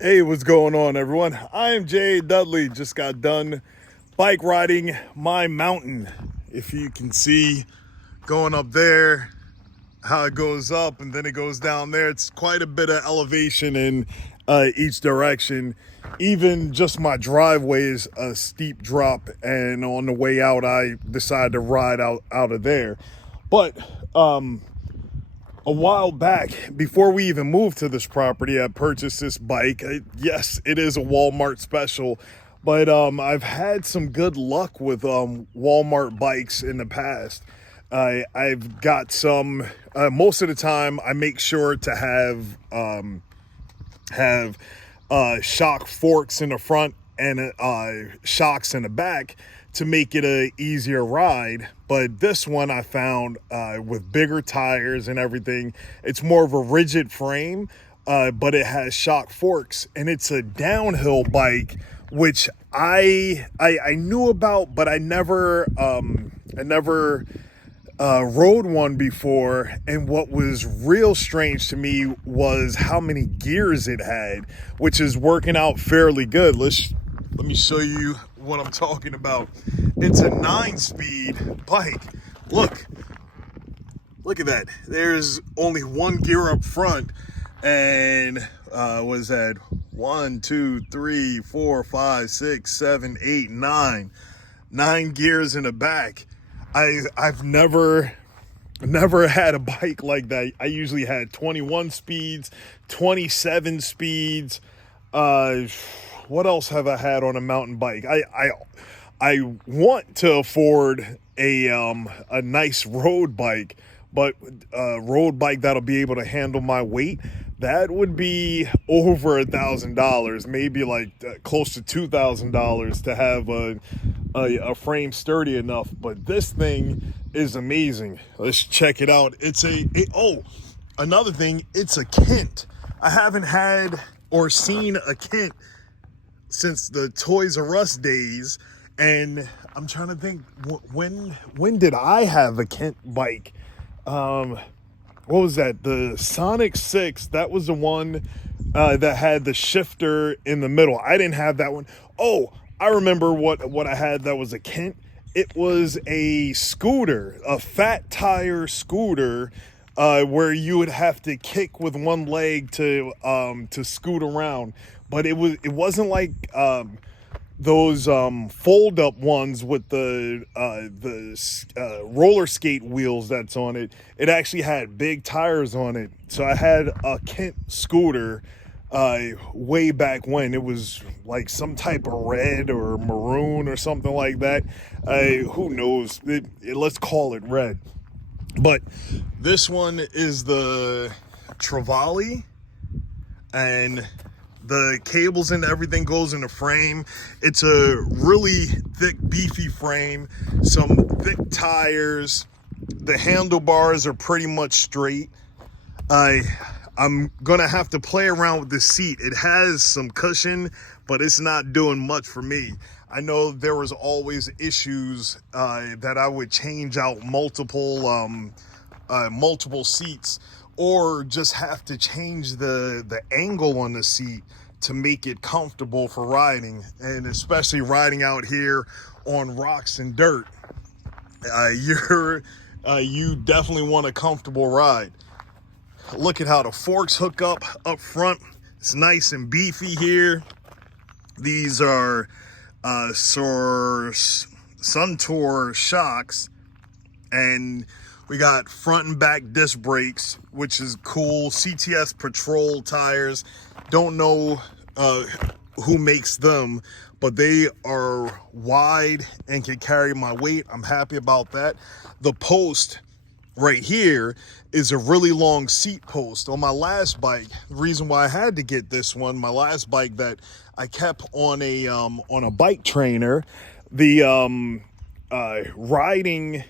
Hey, what's going on, everyone? I am Jay Dudley. Just got done bike riding my mountain. If you can see going up there, how it goes up and then it goes down there, it's quite a bit of elevation in each direction. Even just my driveway is a steep drop, and on the way out, I decided to ride out of there. But a while back, before we even moved to this property, I purchased this bike. Yes, it is a Walmart special, but I've had some good luck with Walmart bikes in the past. I've got some. Most of the time, I make sure to have shock forks in the front and shocks in the back to make it a easier ride. But this one I found with bigger tires and everything, it's more of a rigid frame, but it has shock forks, and it's a downhill bike, which I knew about, but I never rode one before. And what was real strange to me was how many gears it had, which is working out fairly good. Let me show you what I'm talking about. It's a 9-speed bike. Look at that. There's only one gear up front, and what is that? 1, 2, 3, 4, 5, 6, 7, 8, 9. 9 gears in the back. I've never had a bike like that. I usually had 21 speeds, 27 speeds. What else have I had on a mountain bike? I want to afford a nice road bike, but a road bike that'll be able to handle my weight. That would be over $1,000, maybe like close to $2,000 to have a frame sturdy enough. But this thing is amazing. Let's check it out. Another thing, it's a Kent. I haven't had or seen a Kent since the Toys R Us days, and I'm trying to think when did I have a Kent bike? What was that? The Sonic 6. That was the one that had the shifter in the middle. I didn't have that one. Oh, I remember what I had that was a Kent. It was a scooter, a fat tire scooter, where you would have to kick with one leg to scoot around. But it wasn't like those fold up ones with the roller skate wheels that's on it. It actually had big tires on it. So I had a Kent scooter way back when. It was like some type of red or maroon or something like that. Who knows? Let's call it red. But this one is the Trevally, and the cables and everything goes in the frame. It's a really thick, beefy frame, some thick tires. The handlebars are pretty much straight. I'm gonna have to play around with the seat. It has some cushion, but it's not doing much for me. I know there was always issues that I would change out multiple seats, or just have to change the angle on the seat to make it comfortable for riding, and especially riding out here on rocks and dirt. You definitely want a comfortable ride. Look at how the forks hook up front. It's nice and beefy here. These are Suntour shocks, and we got front and back disc brakes, which is cool. CTS Patrol tires. Don't know who makes them, but they are wide and can carry my weight. I'm happy about that. The post right here is a really long seat post. On my last bike, the reason why I had to get this one, my last bike that I kept on a bike trainer, the riding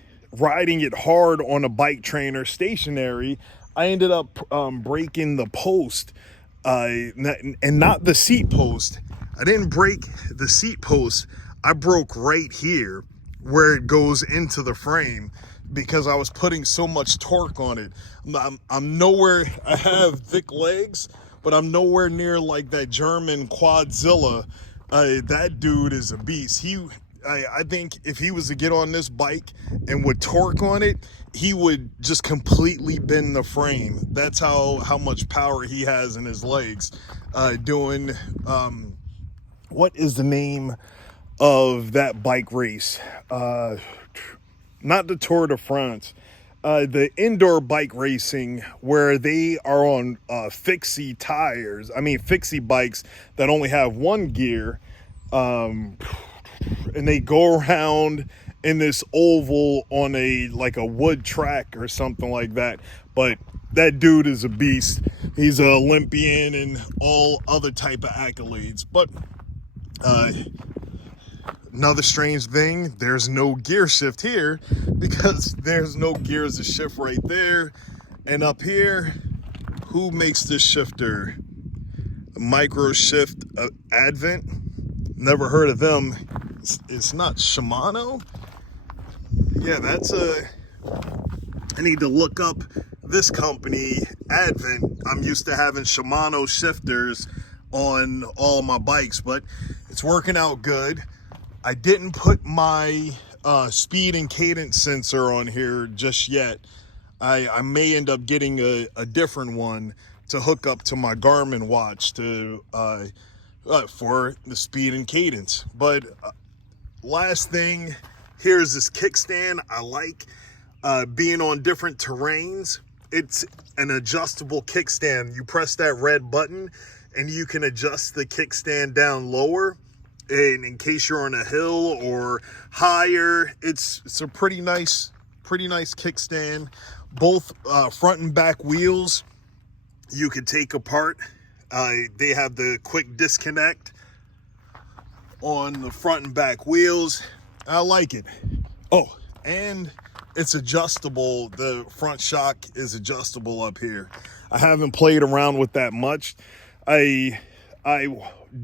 it hard on a bike trainer stationary, I ended up breaking the post, and not the seat post. I didn't break the seat post. I broke right here where it goes into the frame, because I was putting so much torque on it. I'm nowhere. I have thick legs, but I'm nowhere near like that German Quadzilla. That dude is a beast. I think if he was to get on this bike and would torque on it, he would just completely bend the frame. That's how much power he has in his legs. Doing, what is the name of that bike race? Not the Tour de France. The indoor bike racing where they are on fixie tires. I mean, fixie bikes that only have one gear. And they go around in this oval on a wood track or something like that. But that dude is a beast. He's an Olympian and all other type of accolades. But another strange thing, there's no gear shift here because there's no gears to shift right there. And up here, who makes this shifter? Micro Shift Advent. Never heard of them. It's not Shimano. Yeah, I need to look up this company, Advent. I'm used to having Shimano shifters on all my bikes, but it's working out good. I didn't put my speed and cadence sensor on here just yet. I may end up getting a different one to hook up to my Garmin watch to for the speed and cadence. But last thing, here's this kickstand. I like being on different terrains. It's an adjustable kickstand. You press that red button and you can adjust the kickstand down lower. And in case you're on a hill or higher, it's a pretty nice kickstand. Both front and back wheels you could take apart. They have the quick disconnect on the front and back wheels. I like it. Oh, and it's adjustable. The front shock is adjustable up here. I haven't played around with that much. I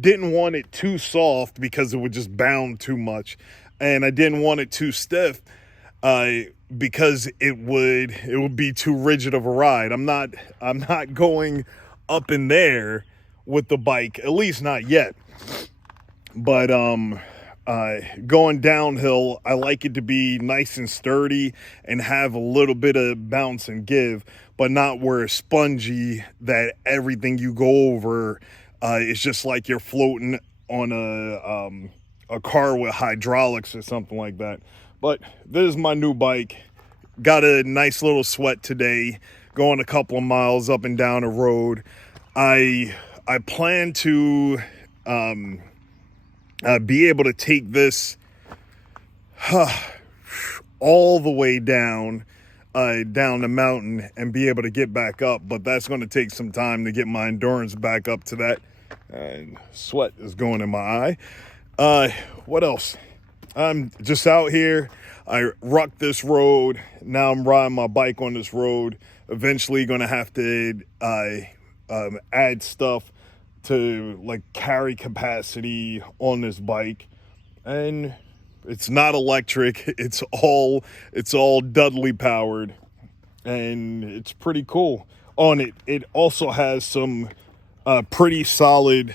didn't want it too soft because it would just bound too much, and I didn't want it too stiff because it would be too rigid of a ride. I'm not going up in there with the bike, at least not yet. But going downhill, I like it to be nice and sturdy and have a little bit of bounce and give, but not where it's spongy that everything you go over it's just like you're floating on a car with hydraulics or something like that. But this is my new bike. Got a nice little sweat today, going a couple of miles up and down the road. I plan to be able to take this all the way down the mountain and be able to get back up, but that's going to take some time to get my endurance back up to that. And sweat is going in my eye. What else? I'm just out here. I rucked this road. Now I'm riding my bike on this road. Eventually going to have to add stuff to like carry capacity on this bike. And it's not electric. It's all Dudley powered, and it's pretty cool. On it, it also has some pretty solid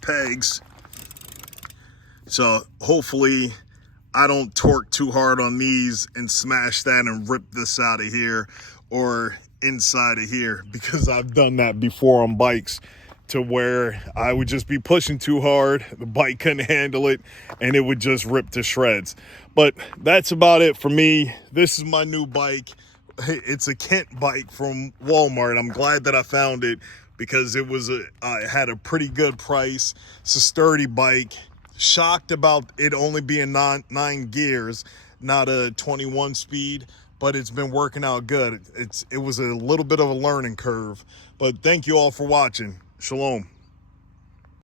pegs. So hopefully I don't torque too hard on these and smash that and rip this out of here or inside of here, because I've done that before on bikes, to where I would just be pushing too hard, the bike couldn't handle it, and it would just rip to shreds. But that's about it for me. This is my new bike. It's a Kent bike from Walmart. I'm glad that I found it because it had a pretty good price. It's a sturdy bike. Shocked about it only being nine gears, not a 21 speed, but it's been working out good. It was a little bit of a learning curve. But thank you all for watching. Shalom.